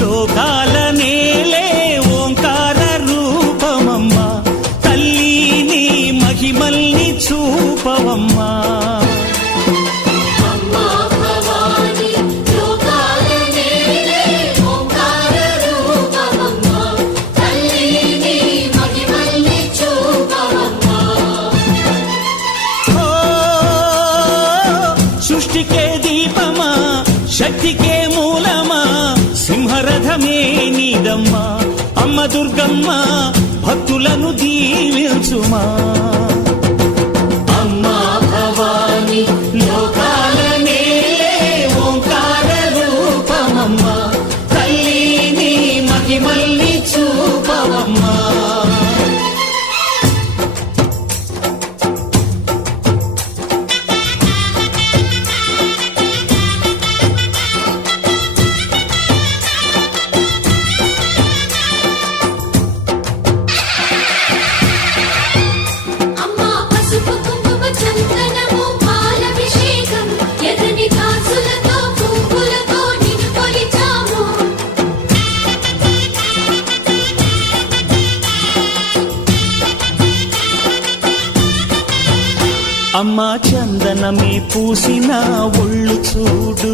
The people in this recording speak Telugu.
లోకాల నేలే ఓంకార రూపమమ్మా తల్లి నీ మహిమల్ని చూపవమ్మా సృష్టికే దీపమా శక్తికే మూలమా సింహరథమే నీదమ్మా అమ్మ దుర్గమ్మ భక్తులను దీవించుమా అమ్మా భవాని లోకాల నేలే ఓంకార రూపమమ్మా తల్లి నీ మహిమల్ని చూపవమ్మా అమ్మా చందనమే పూసిన ఒళ్ళు చూడు